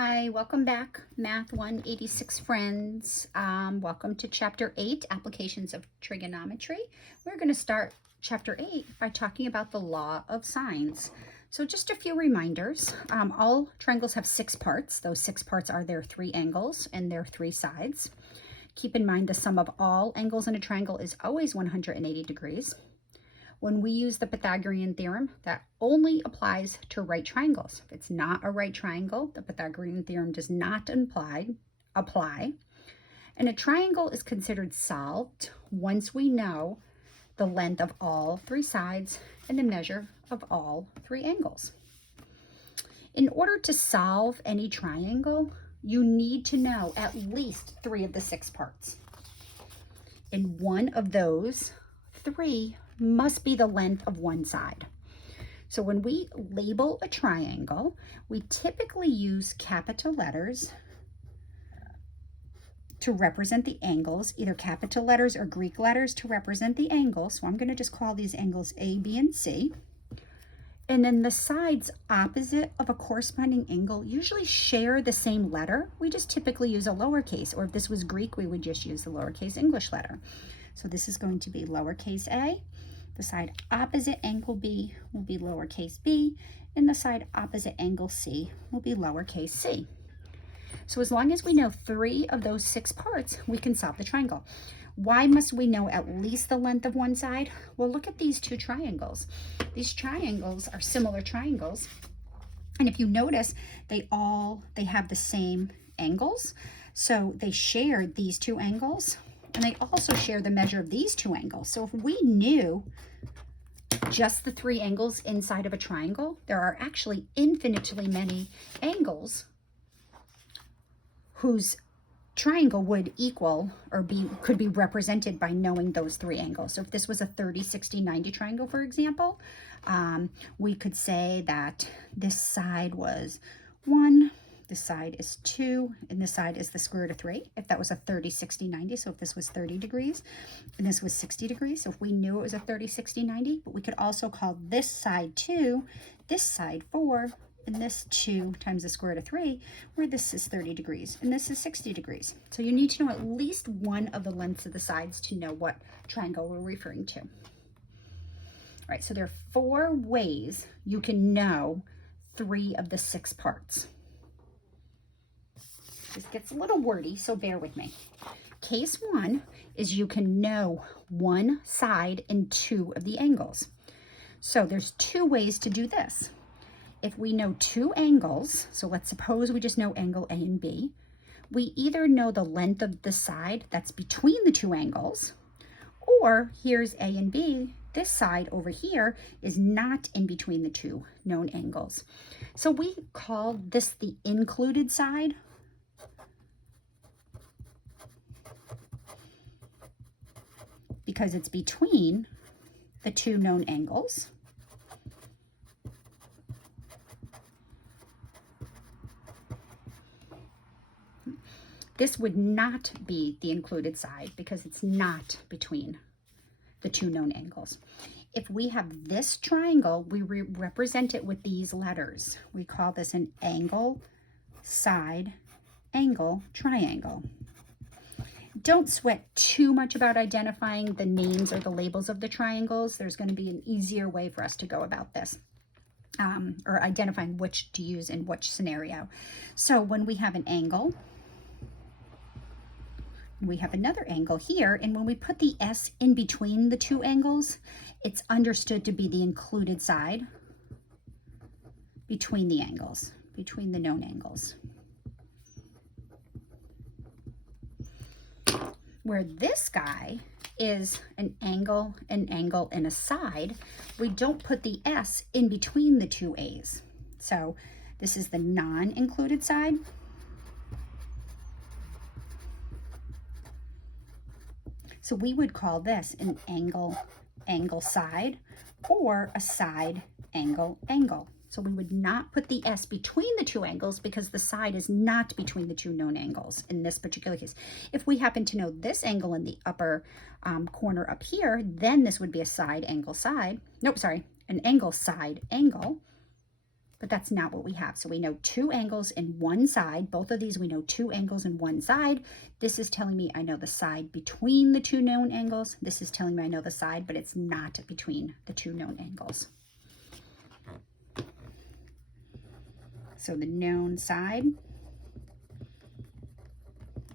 Hi, welcome back, Math 186 friends. Welcome to Chapter 8, Applications of Trigonometry. We're going to start Chapter 8 by talking about the law of sines. So just a few reminders. All triangles have 6 parts. Those 6 parts are their 3 angles and their 3 sides. Keep in mind the sum of all angles in a triangle is always 180 degrees. When we use the Pythagorean theorem, that only applies to right triangles. If it's not a right triangle, the Pythagorean theorem does not apply. And a triangle is considered solved once we know the length of all 3 sides and the measure of all 3 angles. In order to solve any triangle, you need to know at least 3 of the 6 parts. And one of those 3 must be the length of one side. So when we label a triangle, we typically use capital letters to represent the angles, either capital letters or Greek letters to represent the angles. So I'm going to just call these angles A, B, and C. And then the sides opposite of a corresponding angle usually share the same letter. We just typically use a lowercase, or if this was Greek, we would just use the lowercase English letter. So this is going to be lowercase a. The side opposite angle B will be lowercase b, and the side opposite angle C will be lowercase c. So as long as we know 3 of those 6 parts, we can solve the triangle. Why must we know at least the length of one side? Well, look at these 2 triangles. These triangles are similar triangles. And if you notice, they have the same angles. So they share these 2 angles, and they also share the measure of these 2 angles. So if we knew just the 3 angles inside of a triangle, there are actually infinitely many angles whose triangle would equal or could be represented by knowing those 3 angles. So if this was a 30, 60, 90 triangle, for example, we could say that this side was 1, this side is 2, and this side is the square root of 3, if that was a 30, 60, 90. So if this was 30 degrees and this was 60 degrees, so if we knew it was a 30, 60, 90, but we could also call this side 2, this side 4, and this 2 times the square root of 3, where this is 30 degrees and this is 60 degrees. So you need to know at least one of the lengths of the sides to know what triangle we're referring to. All right, so there are 4 ways you can know 3 of the 6 parts. This gets a little wordy, so bear with me. Case 1 is you can know one side and 2 of the angles. So there's 2 ways to do this. If we know 2 angles, so let's suppose we just know angle A and B, we either know the length of the side that's between the 2 angles, or here's A and B, this side over here is not in between the 2 known angles. So we call this the included side, because it's between the 2 known angles. This would not be the included side because it's not between the 2 known angles. If we have this triangle, we represent it with these letters. We call this an angle, side, angle, triangle. Don't sweat too much about identifying the names or the labels of the triangles. There's going to be an easier way for us to go about this, or identifying which to use in which scenario. So when we have an angle, we have another angle here, and when we put the S in between the 2 angles, it's understood to be the included side between the angles, between the known angles. Where this guy is an angle, and a side, we don't put the S in between the 2 A's. So this is the non-included side. So we would call this an angle, angle, side, or a side, angle, angle. So we would not put the S between the 2 angles because the side is not between the 2 known angles in this particular case. If we happen to know this angle in the upper corner up here, then this would be a side, angle, side. Nope, sorry, an angle, side, angle. but that's not what we have. So we know two angles in one side. Both of these, we know two angles in one side. This is telling me I know the side between the two known angles. This is telling me I know the side, but it's not between the two known angles. So the known side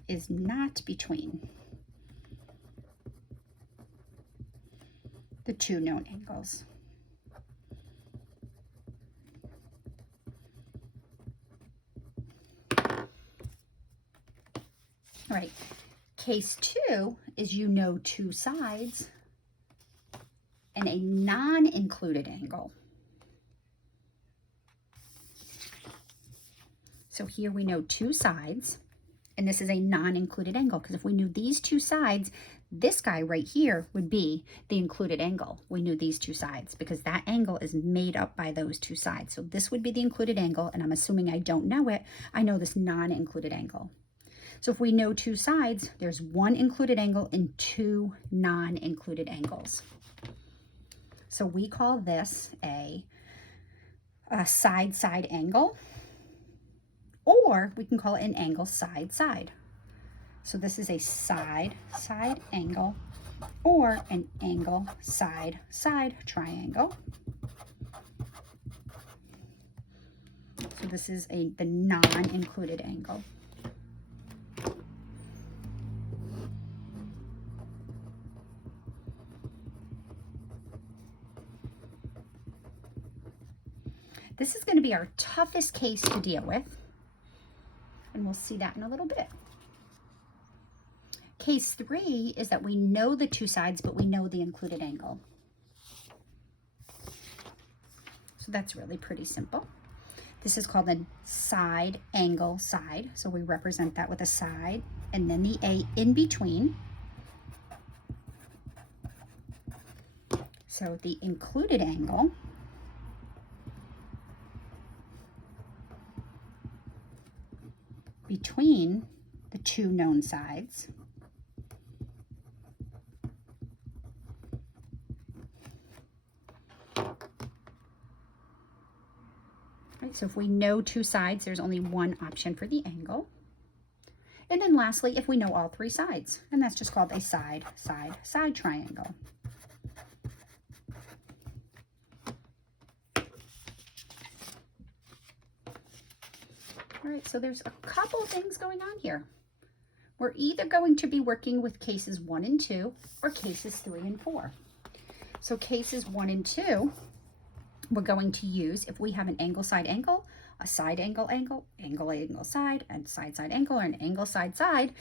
is not between the two known angles. All right, case 2 is you know two sides and a non-included angle. So here we know two sides, and this is a non-included angle, because if we knew these two sides, this guy right here would be the included angle. We knew these two sides because that angle is made up by those two sides. So this would be the included angle, and I'm assuming I don't know it. I know this non-included angle. So if we know two sides, there's one included angle and two non-included angles. So we call this a side-side angle, or we can call it an angle side-side. So this is a side-side angle or an angle side-side triangle. So this is the non-included angle. This is going to be our toughest case to deal with, and we'll see that in a little bit. Case 3 is that we know the two sides, but we know the included angle. So that's really pretty simple. This is called a side angle side. So we represent that with a side and then the A in between. So the included angle between the two known sides so if we know two sides, there's only one option for the angle. And then lastly, if we know all three sides, and that's just called a side, side, side triangle. All right, so there's a couple of things going on here. We're either going to be working with cases 1 and 2 or cases 3 and 4. So cases 1 and 2, we're going to use, if we have an angle side angle, a side angle angle, angle angle side, and side side angle, or an angle side side,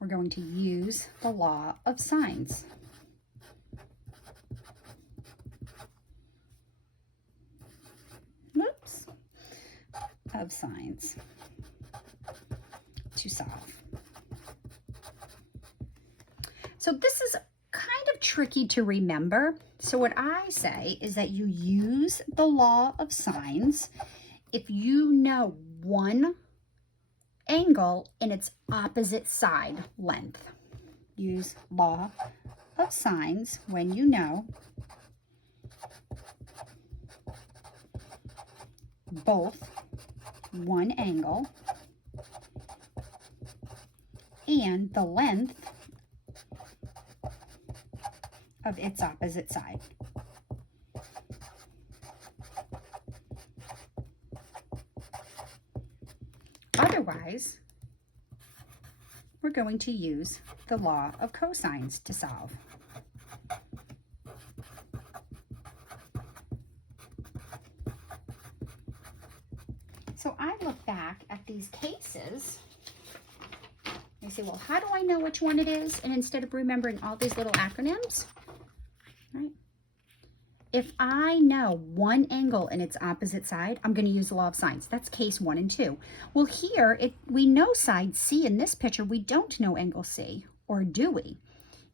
we're going to use the law of sines. Oops. Of sines to solve. So this is kind of tricky to remember. So what I say is that you use the law of sines if you know one angle in its opposite side length. Use law of sines when you know both one angle and the length of its opposite side. Otherwise, we're going to use the law of cosines to solve. So I look back at these cases and I say, well, how do I know which one it is? And instead of remembering all these little acronyms, right? If I know one angle in its opposite side, I'm going to use the law of sines. That's case 1 and 2. Well, here, we know side C in this picture. We don't know angle C, or do we?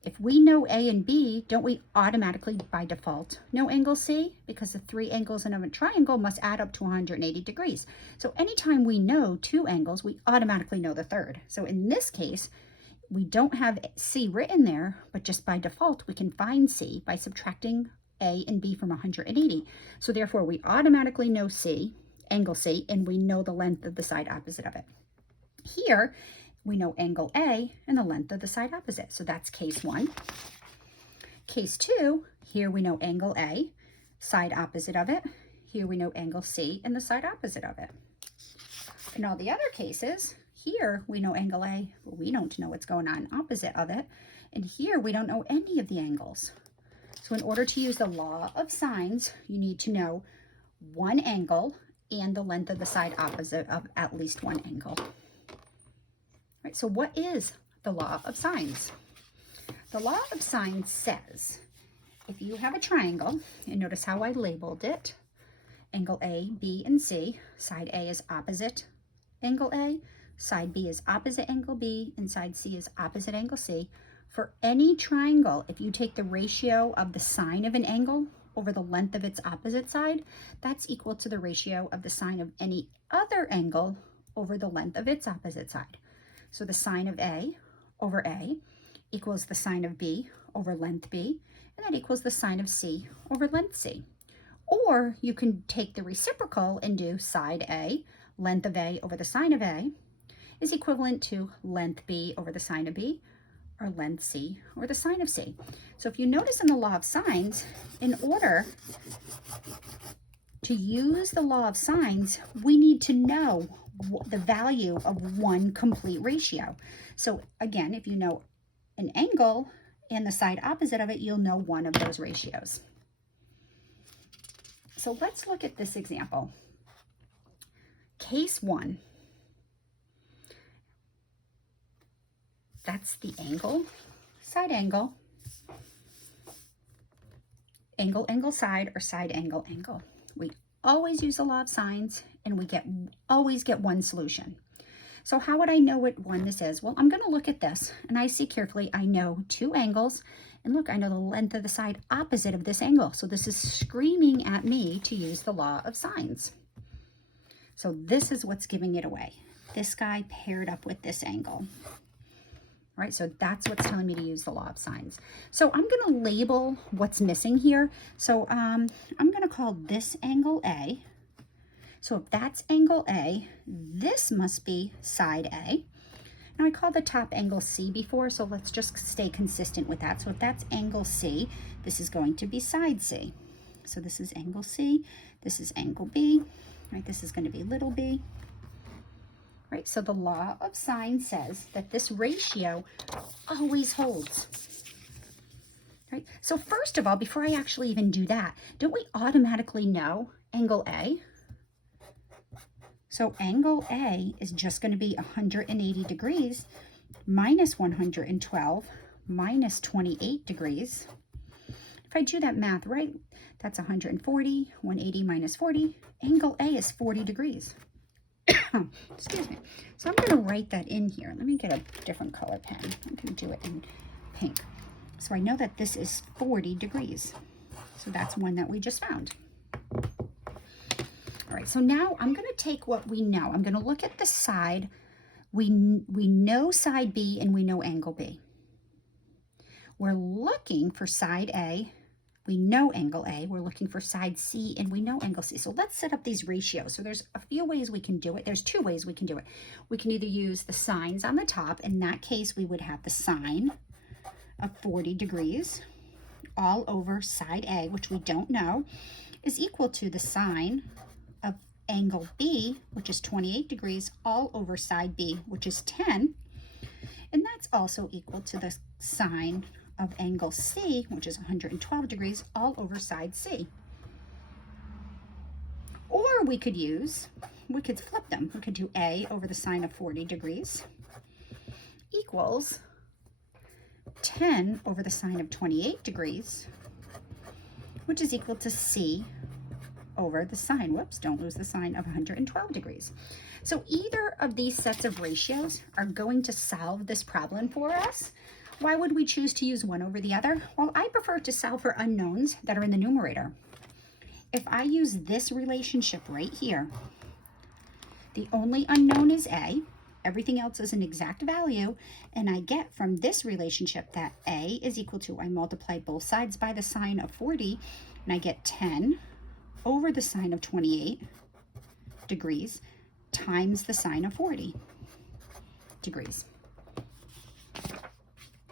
If we know A and B, don't we automatically, by default, know angle C? Because the 3 angles in a triangle must add up to 180 degrees. So anytime we know 2 angles, we automatically know the third. So in this case, we don't have C written there, but just by default, we can find C by subtracting A and B from 180. So therefore, we automatically know C, angle C, and we know the length of the side opposite of it. Here, we know angle A and the length of the side opposite. So that's case 1. Case 2, here we know angle A, side opposite of it. Here we know angle C and the side opposite of it. In all the other cases, here we know angle A, but we don't know what's going on opposite of it. And here we don't know any of the angles. So in order to use the law of sines, you need to know one angle and the length of the side opposite of at least one angle. Right, so what is the law of sines? The law of sines says, if you have a triangle, and notice how I labeled it, angle A, B, and C, side A is opposite angle A, side B is opposite angle B, and side C is opposite angle C. For any triangle, if you take the ratio of the sine of an angle over the length of its opposite side, that's equal to the ratio of the sine of any other angle over the length of its opposite side. So the sine of A over A equals the sine of B over length B, and that equals the sine of C over length C. Or you can take the reciprocal and do side A, length of A over the sine of A is equivalent to length B over the sine of B, or length C or the sine of C. So if you notice in the law of sines, in order to use the law of sines, we need to know the value of one complete ratio. So again, if you know an angle and the side opposite of it, you'll know one of those ratios. So let's look at this example. Case 1. That's the angle, side angle, angle, angle, side, or side, angle, angle. We always use the law of sines, and we always get one solution. So how would I know what one this is? Well, I'm going to look at this, and I see carefully, I know two angles, and look, I know the length of the side opposite of this angle. So this is screaming at me to use the law of sines. So this is what's giving it away. This guy paired up with this angle. All right, so that's what's telling me to use the law of sines. So I'm going to label what's missing here. So I'm going to call this angle A. So if that's angle A, this must be side A. Now I called the top angle C before, so let's just stay consistent with that. So if that's angle C, this is going to be side C. So this is angle C, this is angle B, right? This is going to be little b. Right, so the law of sines says that this ratio always holds. Right, so first of all, before I actually even do that, don't we automatically know angle A? So angle A is just going to be 180 degrees minus 112 minus 28 degrees. If I do that math right, that's 140, 180 minus 40. Angle A is 40 degrees. Excuse me. So I'm going to write that in here. Let me get a different color pen. I'm going to do it in pink. So I know that this is 40 degrees. So that's one that we just found. All right, so now I'm going to take what we know. I'm going to look at the side. We know side B and we know angle B. We're looking for side A. We know angle A. We're looking for side C and we know angle C. So let's set up these ratios. So there's a few ways we can do it. There's two ways we can do it. We can either use the sines on the top. In that case, we would have the sine of 40 degrees all over side A, which we don't know, is equal to the sine of angle B, which is 28 degrees, all over side B, which is 10. And that's also equal to the sine of angle C, which is 112 degrees, all over side C. Or we could flip them. We could do A over the sine of 40 degrees equals 10 over the sine of 28 degrees, which is equal to C over the sine, whoops, don't lose the sine, of 112 degrees. So either of these sets of ratios are going to solve this problem for us. Why would we choose to use one over the other? Well, I prefer to solve for unknowns that are in the numerator. If I use this relationship right here, the only unknown is A, everything else is an exact value, and I get from this relationship that A is equal to, I multiply both sides by the sine of 40, and I get 10 over the sine of 28 degrees times the sine of 40 degrees.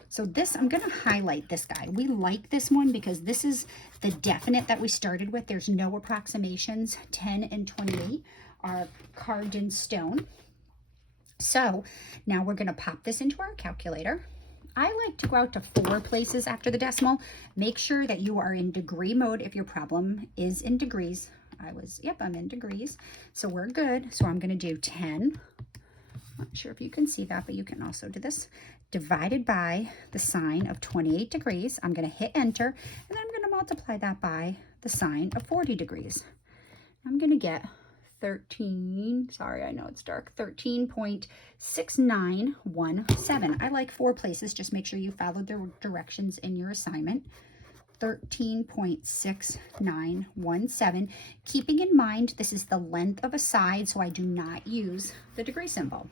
So this, I'm going to highlight this guy. We like this one because this is the definite that we started with. There's no approximations. 10 and 28 are carved in stone. So now we're going to pop this into our calculator. I like to go out to 4 places after the decimal. Make sure that you are in degree mode if your problem is in degrees. I'm in degrees. So we're good. So I'm going to do 10. Not sure if you can see that, but you can also do this. Divided by the sine of 28 degrees. I'm going to hit enter, and then I'm going to multiply that by the sine of 40 degrees. I'm going to get 13, sorry, I know it's dark, 13.6917. I like 4 places. Just make sure you follow the directions in your assignment. 13.6917. Keeping in mind, this is the length of a side, so I do not use the degree symbol.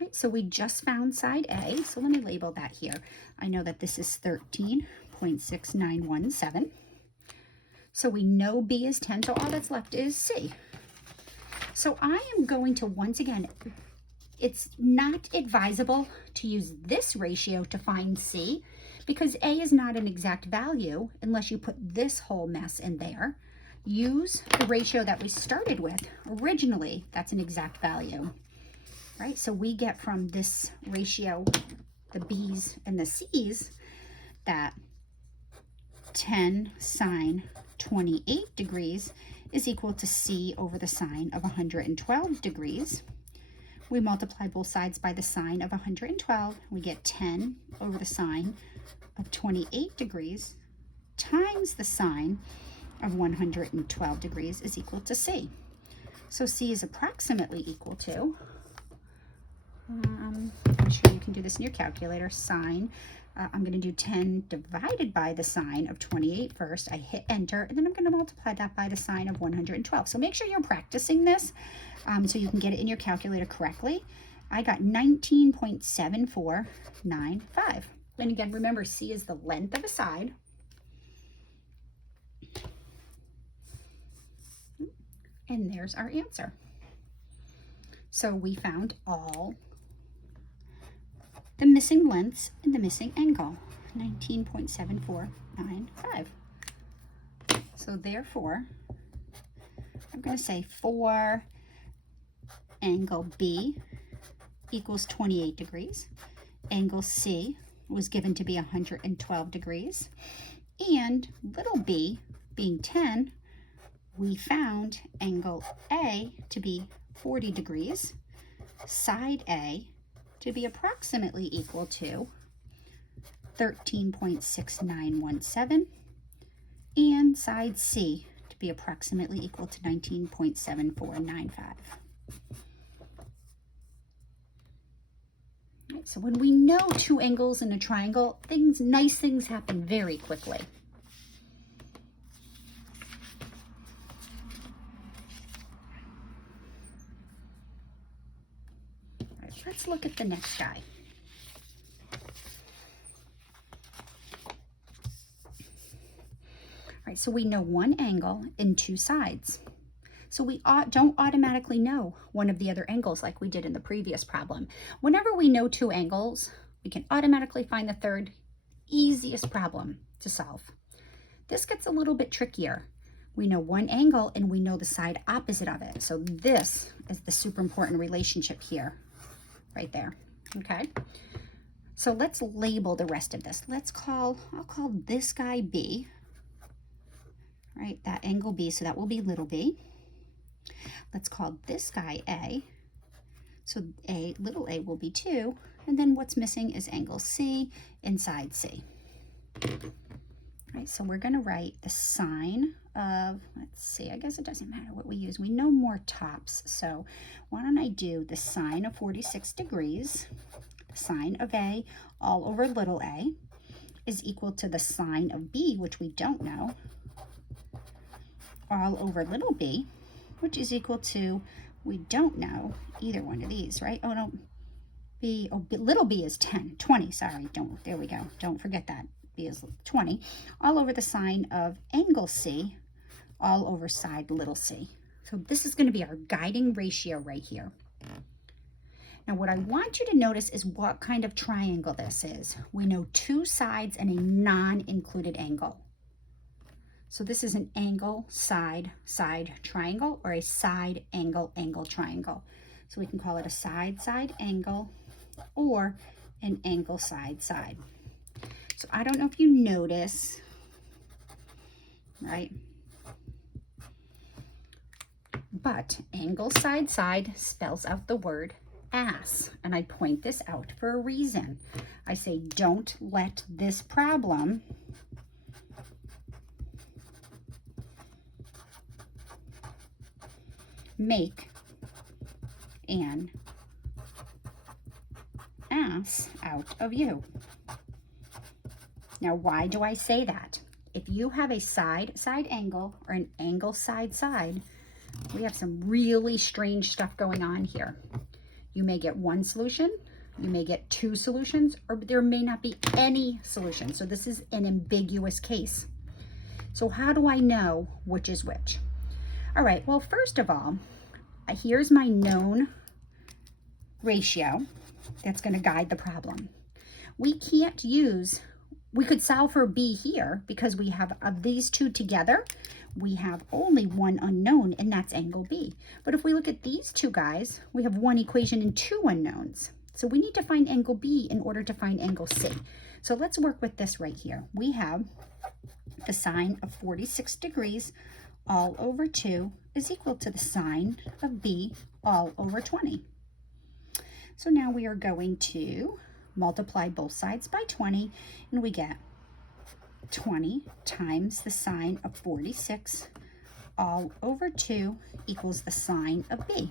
Right, so we just found side A, so let me label that here. I know that this is 13.6917. So we know B is 10, so all that's left is C. So I am going to, once again, it's not advisable to use this ratio to find C because A is not an exact value unless you put this whole mess in there. Use the ratio that we started with originally. That's an exact value. Right, so we get from this ratio, the B's and the C's, that 10 sine 28 degrees is equal to C over the sine of 112 degrees. We multiply both sides by the sine of 112. We get 10 over the sine of 28 degrees times the sine of 112 degrees is equal to C. So C is approximately equal to, I'm sure you can do this in your calculator, sine, I'm going to do 10 divided by the sine of 28 first. I hit enter, and then I'm going to multiply that by the sine of 112. So make sure you're practicing this so you can get it in your calculator correctly. I got 19.7495. And again, remember, C is the length of a side. And there's our answer. So we found all the missing lengths and the missing angle, 19.7495. So therefore, I'm going to say for angle B equals 28 degrees, angle C was given to be 112 degrees, and little b being 10, we found angle A to be 40 degrees, side A to be approximately equal to 13.6917, and side C to be approximately equal to 19.7495. Right, so when we know 2 angles in a triangle, nice things happen very quickly. Let's look at the next guy. All right, so we know 1 angle and 2 sides. So we don't automatically know one of the other angles like we did in the previous problem. Whenever we know 2 angles, we can automatically find the third. Easiest problem to solve. This gets a little bit trickier. We know 1 angle and we know the side opposite of it. So this is the super important relationship here. Right there, okay? So let's label the rest of this. I'll call this guy B, right? That angle B, so that will be little b. Let's call this guy A, so little a will be 2, and then what's missing is angle C inside C. Right, so we're gonna write the sine of, let's see, I guess it doesn't matter what we use. We know more tops, so why don't I do the sine of 46 degrees, sine of A all over little a is equal to the sine of B, which we don't know, all over little b, which is equal to, we don't know either one of these, right? Oh no, little b is 20, sorry, there we go, don't forget that. B is 20, all over the sine of angle C, all over side little c. So this is going to be our guiding ratio right here. Now what I want you to notice is what kind of triangle this is. We know two sides and a non-included angle. So this is an angle, side, side triangle, or a side angle, angle triangle. So we can call it a side, side angle, or an angle, side, side. So I don't know if you notice, right? But angle, side, side spells out the word ass. And I point this out for a reason. I say, don't let this problem make an ass out of you. Now, why do I say that? If you have a side, side angle or an angle, side, side, we have some really strange stuff going on here. You may get one solution, you may get two solutions, or there may not be any solution. So this is an ambiguous case. So how do I know which is which? All right, well, first of all, here's my known ratio that's going to guide the problem. We could solve for B here because we have, of these two together, we have only one unknown, and that's angle B. But if we look at these two guys, we have one equation and two unknowns. So we need to find angle B in order to find angle C. So let's work with this right here. We have the sine of 46 degrees all over 2 is equal to the sine of B all over 20. So now we are going to multiply both sides by 20, and we get 20 times the sine of 46 all over 2 equals the sine of B.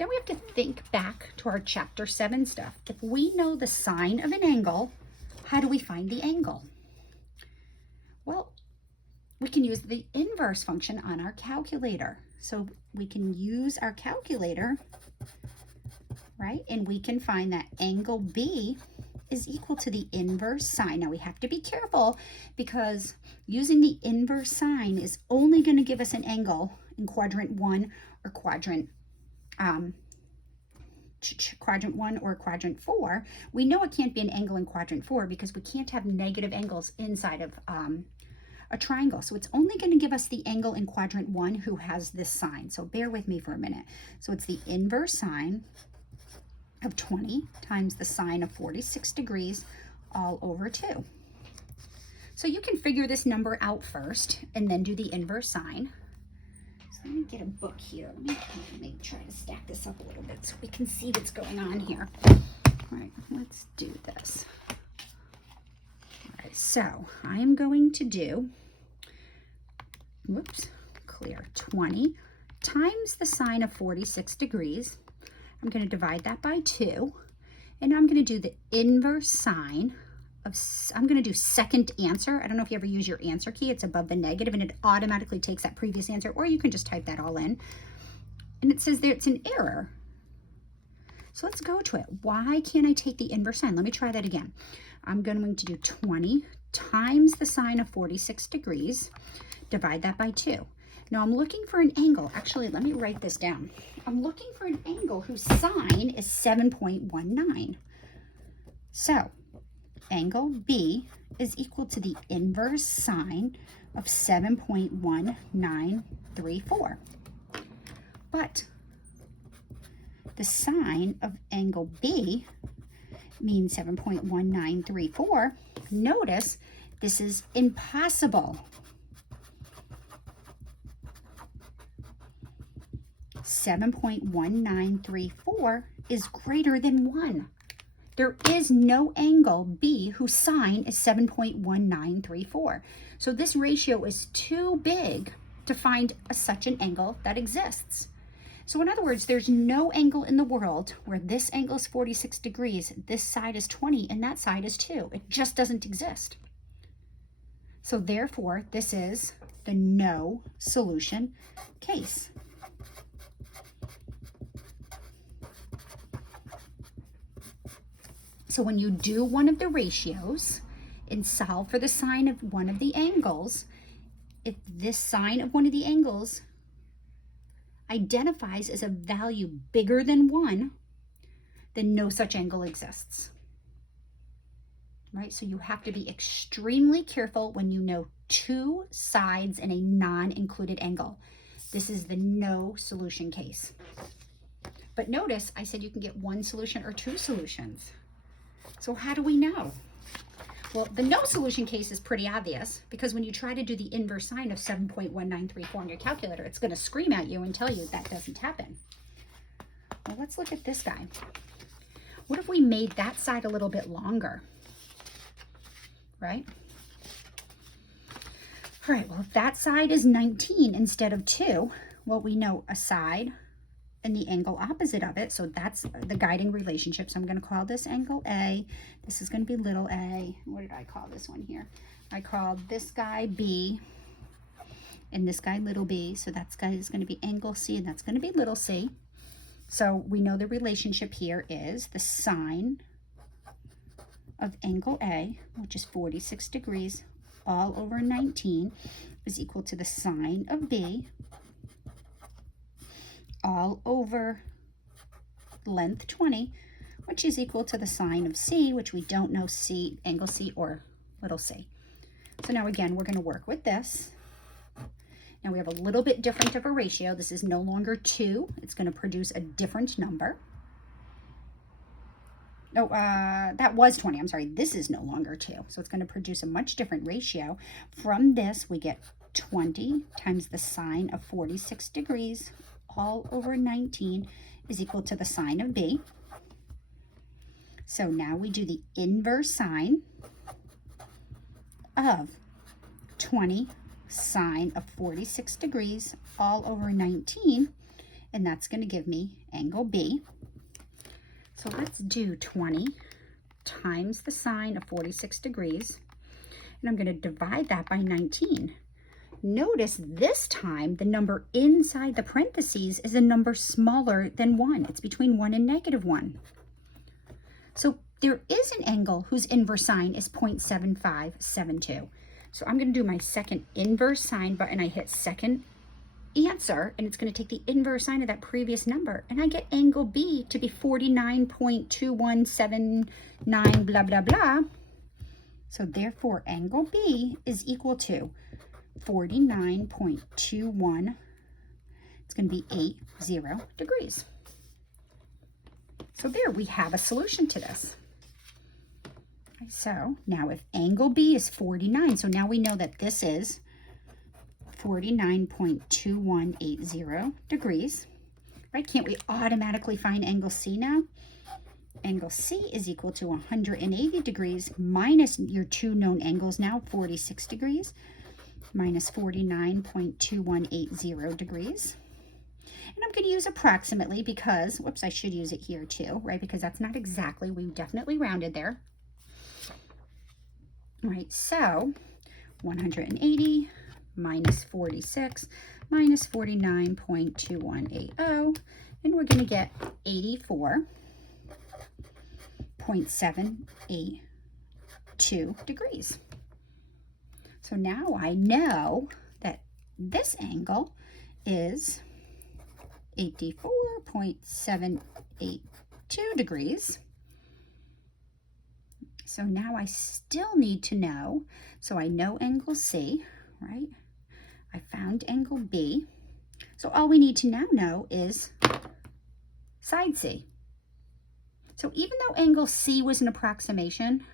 Now we have to think back to our chapter 7 stuff. If we know the sine of an angle, how do we find the angle? Well, we can use the inverse function on our calculator. So we can use our calculator, right? And we can find that angle B is equal to the inverse sine. Now we have to be careful because using the inverse sine is only going to give us an angle in quadrant 1 or quadrant 1 or quadrant 4. We know it can't be an angle in quadrant 4 because we can't have negative angles inside of a triangle. So it's only going to give us the angle in quadrant 1 who has this sign. So bear with me for a minute. So it's the inverse sine of 20 times the sine of 46 degrees all over 2. So you can figure this number out first and then do the inverse sine. So let me get a book here. Let me try to stack this up a little bit so we can see what's going on here. All right, let's do this. All right, so I am going to do, clear, 20 times the sine of 46 degrees. I'm going to divide that by 2, and I'm going to do the inverse sine of, I'm going to do second answer. I don't know if you ever use your answer key. It's above the negative, and it automatically takes that previous answer, or you can just type that all in. And it says there it's an error. So let's go to it. Why can't I take the inverse sine? Let me try that again. I'm going to do 20 times the sine of 46 degrees, divide that by 2. Now I'm looking for an angle. Actually, let me write this down. I'm looking for an angle whose sine is 7.19. So angle B is equal to the inverse sine of 7.1934. But the sine of angle B means 7.1934. Notice this is impossible. 7.1934 is greater than 1. There is no angle B whose sine is 7.1934. So this ratio is too big to find such an angle that exists. So in other words, there's no angle in the world where this angle is 46 degrees, this side is 20, and that side is 2. It just doesn't exist. So therefore, this is the no solution case. So when you do one of the ratios and solve for the sine of one of the angles, if this sine of one of the angles identifies as a value bigger than 1, then no such angle exists. Right? So you have to be extremely careful when you know two sides in a non-included angle. This is the no solution case. But notice I said you can get one solution or two solutions. So how do we know? Well, the no solution case is pretty obvious, because when you try to do the inverse sine of 7.1934 on your calculator, it's going to scream at you and tell you that doesn't happen. Well, let's look at this guy. What if we made that side a little bit longer? Right? All right, well, if that side is 19 instead of 2, well, we know a side and the angle opposite of it, so that's the guiding relationship. So I'm going to call this angle A. This is going to be little a. What did I call this one here? I called this guy B and this guy little b. So that guy is going to be angle C, and that's going to be little c. So we know the relationship here is the sine of angle A, which is 46 degrees, all over 19, is equal to the sine of B, all over length 20, which is equal to the sine of C, which we don't know C, angle C or little c. So now again, we're going to work with this. Now we have a little bit different of a ratio. This is no longer 2. It's going to produce a different number. Oh, that was 20. I'm sorry. This is no longer 2. So it's going to produce a much different ratio. From this, we get 20 times the sine of 46 degrees all over 19 is equal to the sine of B. So now we do the inverse sine of 20 sine of 46 degrees all over 19, and that's going to give me angle B. So let's do 20 times the sine of 46 degrees, and I'm going to divide that by 19. Notice this time the number inside the parentheses is a number smaller than 1. It's between 1 and -1. So there is an angle whose inverse sine is 0.7572. So I'm going to do my second inverse sine button. I hit second answer, and it's going to take the inverse sine of that previous number, and I get angle B to be 49.2179 blah blah blah. So therefore angle B is equal to 49.21, it's going to be 80 degrees. So there we have a solution to this. So now if angle B is 49, so now we know that this is 49.2180 degrees, right? Can't we automatically find angle C now? Angle C is equal to 180 degrees minus your two known angles now, 46 degrees minus 49.2180 degrees. And I'm going to use approximately because, whoops, I should use it here too, right? Because that's not exactly, we definitely rounded there. All right, so 180 minus 46 minus 49.2180, and we're going to get 84.782 degrees. So now I know that this angle is 84.782 degrees. So now I still need to know, so I know angle C, right? I found angle B. So all we need to now know is side C. So even though angle C was an approximation,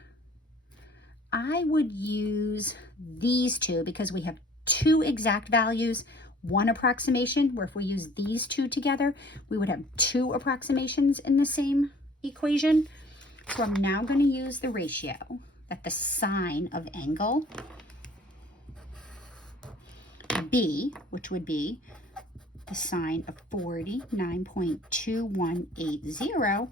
I would use these two because we have two exact values, one approximation, where if we use these two together, we would have two approximations in the same equation. So I'm now going to use the ratio that the sine of angle B, which would be the sine of 49.2180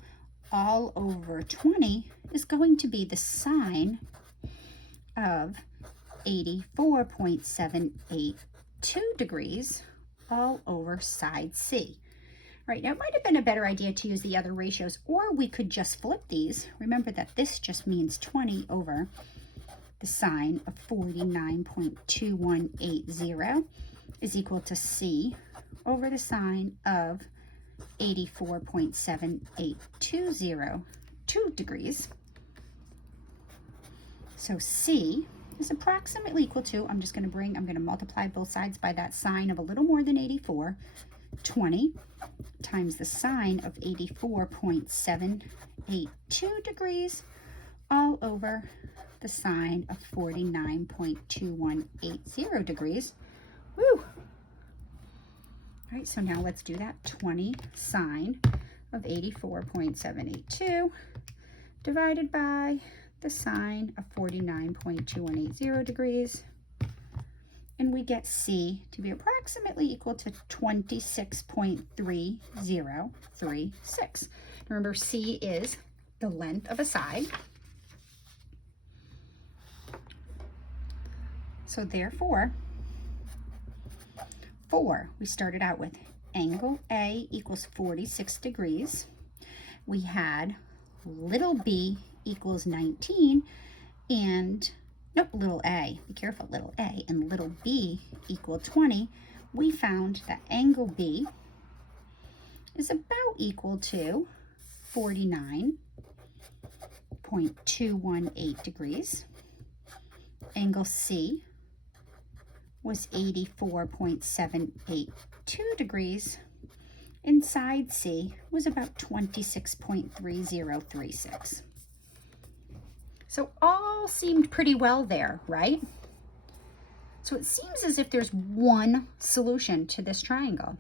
all over 20, is going to be the sine of 84.782 degrees all over side C. Right, now it might have been a better idea to use the other ratios, or we could just flip these. Remember that this just means 20 over the sine of 49.2180 is equal to C over the sine of 84.7820 degrees. So C is approximately equal to, I'm going to multiply both sides by that sine of a little more than 84, 20 times the sine of 84.782 degrees all over the sine of 49.2180 degrees. Woo! All right, so now let's do that. 20 sine of 84.782 divided by the sine of 49.2180 degrees. And we get C to be approximately equal to 26.3036. Remember, C is the length of a side. So therefore, we started out with angle A equals 46 degrees. We had little b equals 19 and little a, be careful, little a, and little b equal 20. We found that angle B is about equal to 49.218 degrees. Angle C was 84.782 degrees, and side C was about 26.3036. So all seemed pretty well there, right? So it seems as if there's one solution to this triangle.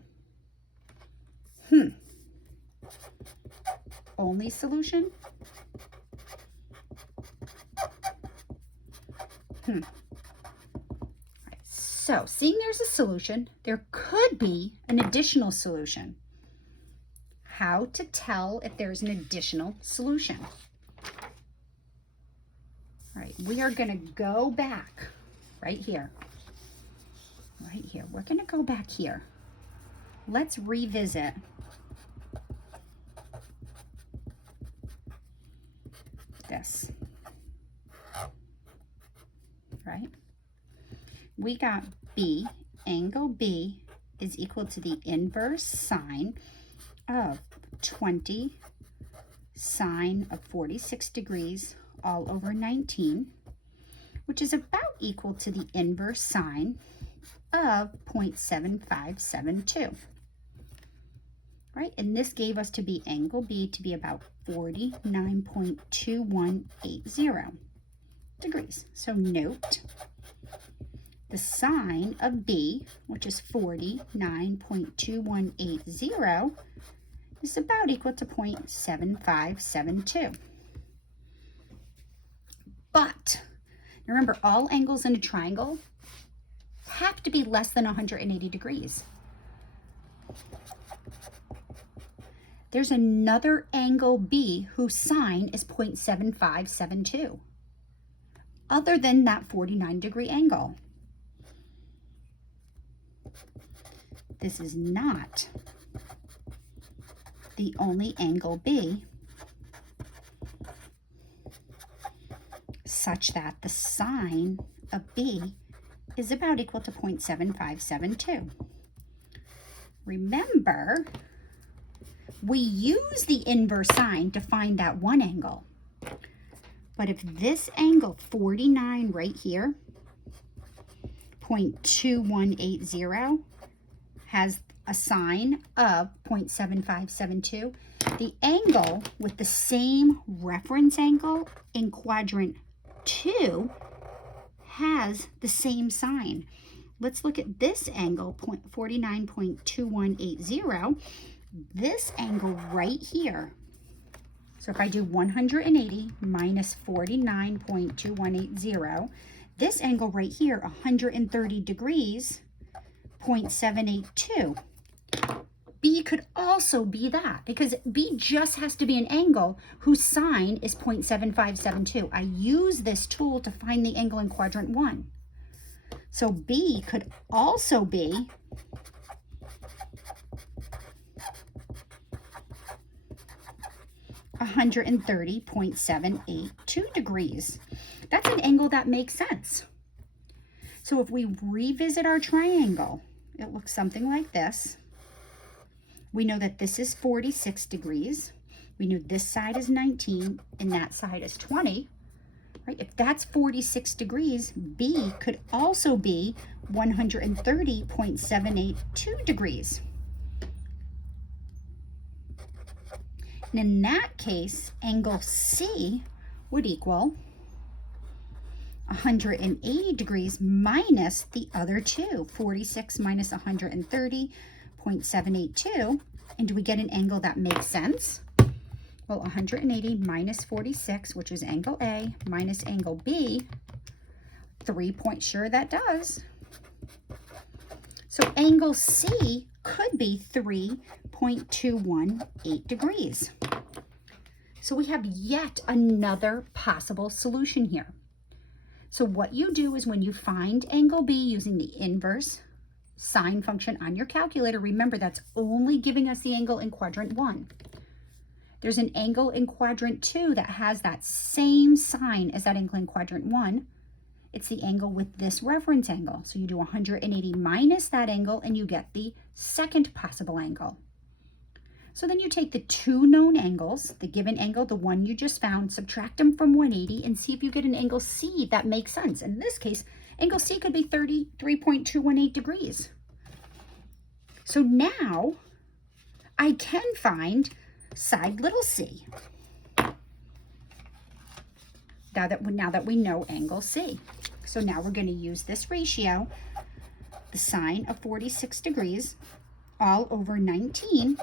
Only solution? So, seeing there's a solution, there could be an additional solution. How to tell if there's an additional solution? All right, we are going to go back right here. Right here. We're going to go back here. Let's revisit this. Right? We got B, angle B is equal to the inverse sine of 20 sine of 46 degrees all over 19, which is about equal to the inverse sine of 0.7572. Right? And this gave us to be angle B to be about 49.2180 degrees. So note the sine of B, which is 49.2180, is about equal to 0.7572. But remember, all angles in a triangle have to be less than 180 degrees. There's another angle B whose sine is 0.7572, other than that 49-degree angle. This is not the only angle B such that the sine of B is about equal to 0.7572. Remember, we use the inverse sine to find that one angle. But if this angle 49 right here, 0.2180, has a sine of 0.7572, the angle with the same reference angle in quadrant 2 has the same sine. Let's look at this angle, 49.2180. This angle right here. So if I do 180 minus 49.2180, this angle right here, 130 degrees, 0.782. B could also be that, because B just has to be an angle whose sine is 0.7572. I use this tool to find the angle in quadrant 1. So B could also be 130.782 degrees. That's an angle that makes sense. So if we revisit our triangle, it looks something like this. We know that this is 46 degrees. We know this side is 19 and that side is 20. Right? If that's 46 degrees, B could also be 130.782 degrees. And in that case, angle C would equal 180 degrees minus the other two, 46 minus 130.782. And do we get an angle that makes sense? Well, 180 minus 46, which is angle A, minus angle B, 3 point, sure that does. So angle C could be 3.218 degrees. So we have yet another possible solution here. So what you do is when you find angle B using the inverse sine function on your calculator, remember that's only giving us the angle in quadrant 1. There's an angle in quadrant 2 that has that same sign as that angle in quadrant 1. It's the angle with this reference angle. So you do 180 minus that angle and you get the second possible angle. So then you take the two known angles, the given angle, the one you just found, subtract them from 180 and see if you get an angle C that makes sense. In this case, angle C could be 33.218 degrees. So now I can find side little c. Now that we know angle C. So now we're going to use this ratio, the sine of 46 degrees all over 19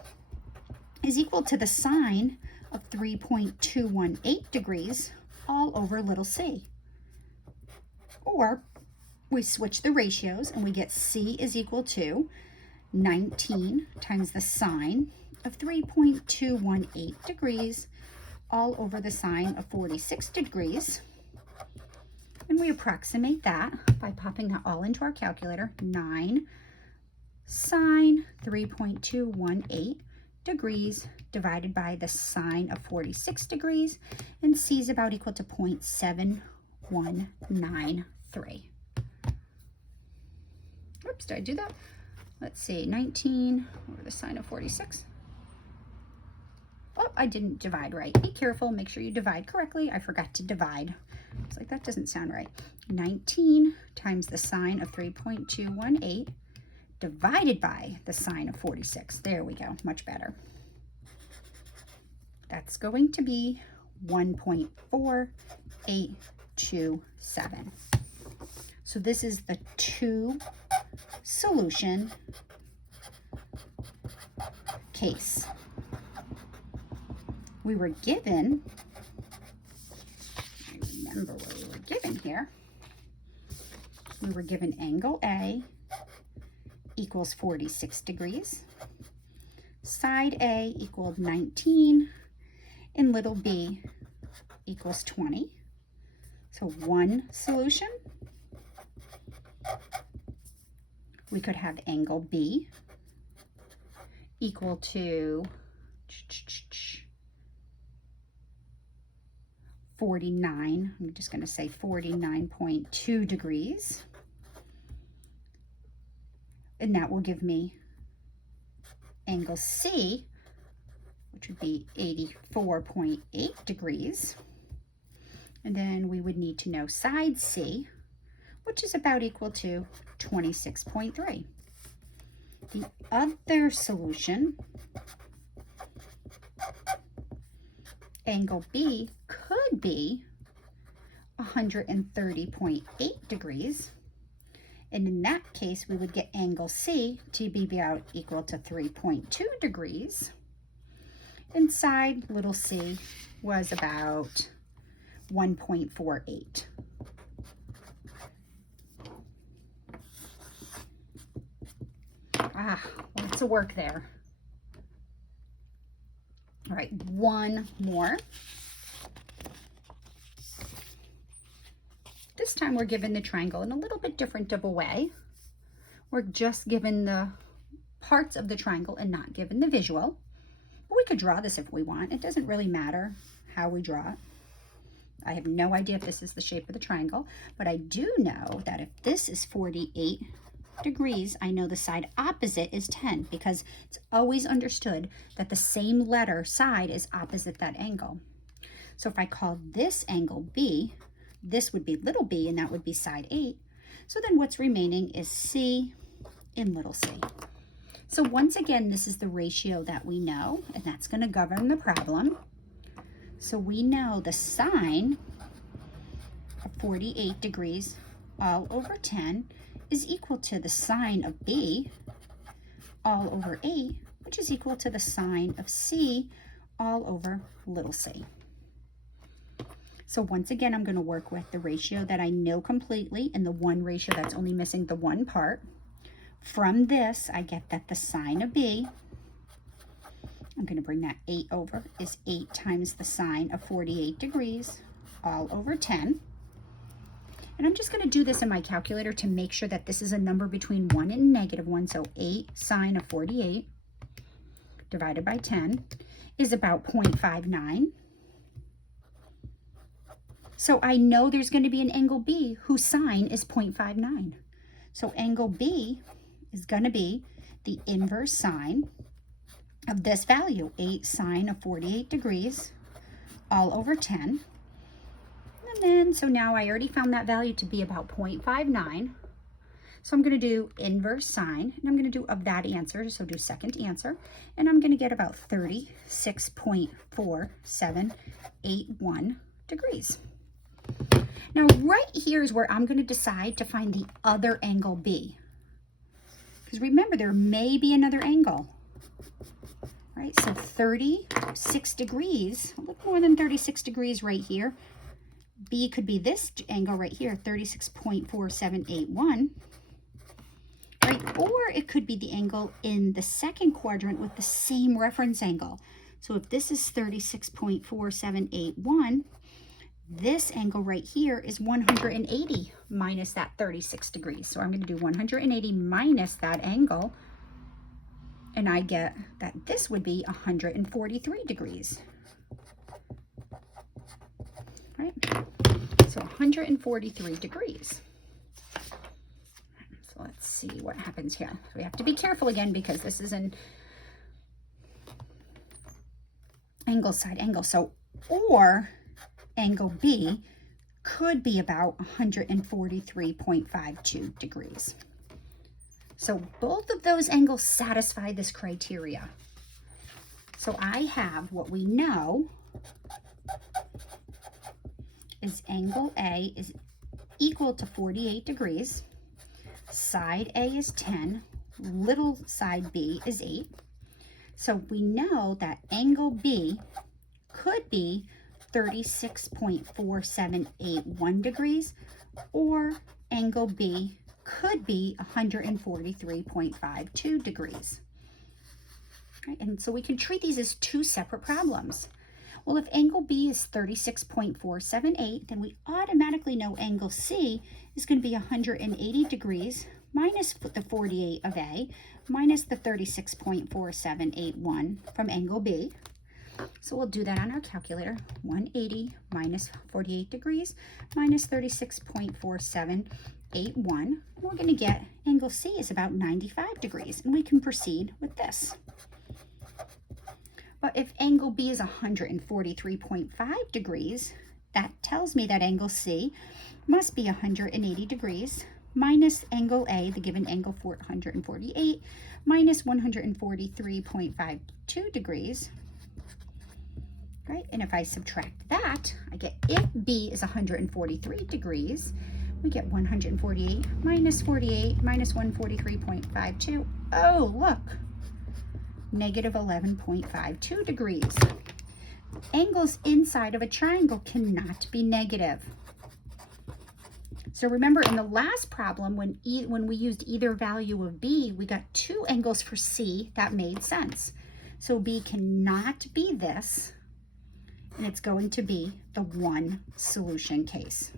is equal to the sine of 3.218 degrees all over little c. Or we switch the ratios and we get C is equal to 19 times the sine of 3.218 degrees all over the sine of 46 degrees. And we approximate that by popping that all into our calculator. 9 sine 3.218 degrees divided by the sine of 46 degrees, and C is about equal to 0.7193. Oops, did I do that? Let's see, 19 over the sine of 46. Oh, I didn't divide right. Be careful, make sure you divide correctly. I forgot to divide. It's like, that doesn't sound right. 19 times the sine of 3.218 divided by the sine of 46. There we go, much better. That's going to be 1.4827. So this is the two solution case. We were given, I remember what we were given here. We were given angle A equals 46 degrees, side A equaled 19, and little b equals 20. So one solution, we could have angle B equal to 49, I'm just going to say 49.2 degrees. And that will give me angle C, which would be 84.8 degrees. And then we would need to know side C, which is about equal to 26.3. The other solution, angle B, could be 130.8 degrees. And in that case, we would get angle C to be about equal to 3.2 degrees. And side little c was about 1.48. Lots of work there. All right, one more. This time we're given the triangle in a little bit different of a way. We're just given the parts of the triangle and not given the visual. But we could draw this if we want. It doesn't really matter how we draw it. I have no idea if this is the shape of the triangle, but I do know that if this is 48 degrees, I know the side opposite is 10 because it's always understood that the same letter side is opposite that angle. So if I call this angle B, this would be little b and that would be side 8. So then what's remaining is C in little c. So once again, this is the ratio that we know, and that's going to govern the problem. So we know the sine of 48 degrees all over 10 is equal to the sine of B all over 8, which is equal to the sine of C all over little c. So once again, I'm going to work with the ratio that I know completely and the one ratio that's only missing the one part. From this, I get that the sine of B, I'm going to bring that 8 over, is 8 times the sine of 48 degrees all over 10. And I'm just going to do this in my calculator to make sure that this is a number between 1 and -1. So 8 sine of 48 divided by 10 is about 0.59. So I know there's going to be an angle B whose sine is 0.59. So angle B is going to be the inverse sine of this value, 8 sine of 48 degrees all over 10. And then, so now I already found that value to be about 0.59. So I'm going to do inverse sine, and I'm going to do of that answer, so do second answer, and I'm going to get about 36.4781 degrees. Now, right here is where I'm going to decide to find the other angle B. Because remember, there may be another angle. Right, so 36 degrees, a little more than 36 degrees right here. B could be this angle right here, 36.4781. Right, or it could be the angle in the second quadrant with the same reference angle. So if this is 36.4781, this angle right here is 180 minus that 36 degrees. So I'm going to do 180 minus that angle, and I get that this would be 143 degrees. Right? So 143 degrees. So let's see what happens here. We have to be careful again because this is an angle side angle. So, or angle B could be about 143.52 degrees. So both of those angles satisfy this criteria. So I have what we know is angle A is equal to 48 degrees. Side A is 10, little side B is 8. So we know that angle B could be 36.4781 degrees, or angle B could be 143.52 degrees. Right? And so we can treat these as two separate problems. Well, if angle B is 36.478, then we automatically know angle C is going to be 180 degrees minus the 48 of A minus the 36.4781 from angle B. So we'll do that on our calculator. 180 minus 48 degrees minus 36.4781. We're going to get angle C is about 95 degrees, and we can proceed with this. But if angle B is 143.5 degrees, that tells me that angle C must be 180 degrees minus angle A, the given angle 148, minus 143.52 degrees. Right? And if I subtract that, I get if B is 143 degrees, we get 148 minus 48 minus 143.52. Oh, look, negative 11.52 degrees. Angles inside of a triangle cannot be negative. So remember, in the last problem, when we used either value of B, we got two angles for C that made sense. So B cannot be this, and it's going to be the one solution case.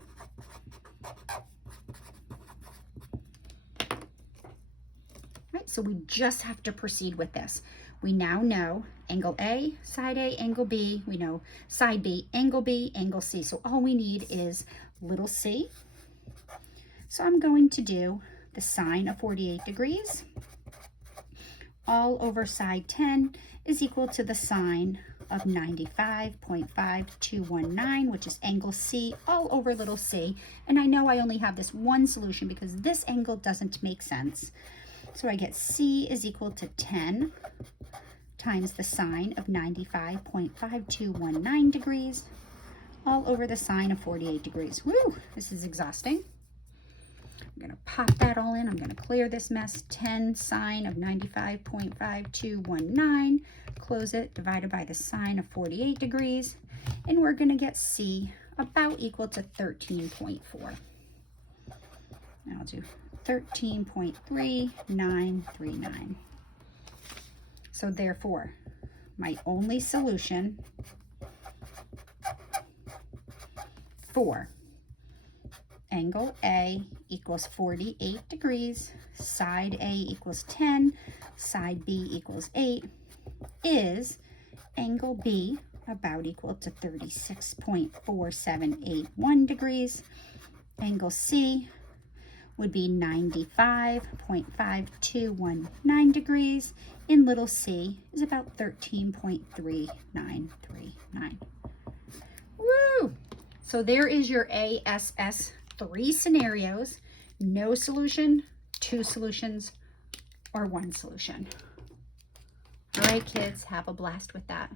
Right, so we just have to proceed with this. We now know angle A, side A, angle B. We know side B, angle C. So all we need is little c. So I'm going to do the sine of 48 degrees all over side 10 is equal to the sine of 95.5219, which is angle C all over little c. And I know I only have this one solution because this angle doesn't make sense. So I get C is equal to 10 times the sine of 95.5219 degrees all over the sine of 48 degrees. Woo, this is exhausting. I'm going to pop that all in. I'm going to clear this mess. 10 sine of 95.5219, close it, divided by the sine of 48 degrees, and we're going to get C about equal to 13.4. I'll do 13.3939. So therefore, my only solution for angle A equals 48 degrees, side A equals 10, side B equals 8, is angle B about equal to 36.4781 degrees. Angle C would be 95.5219 degrees, and little c is about 13.3939. Woo! So there is your ASS 3 scenarios, no solution, 2 solutions, or 1 solution. All right, kids, have a blast with that.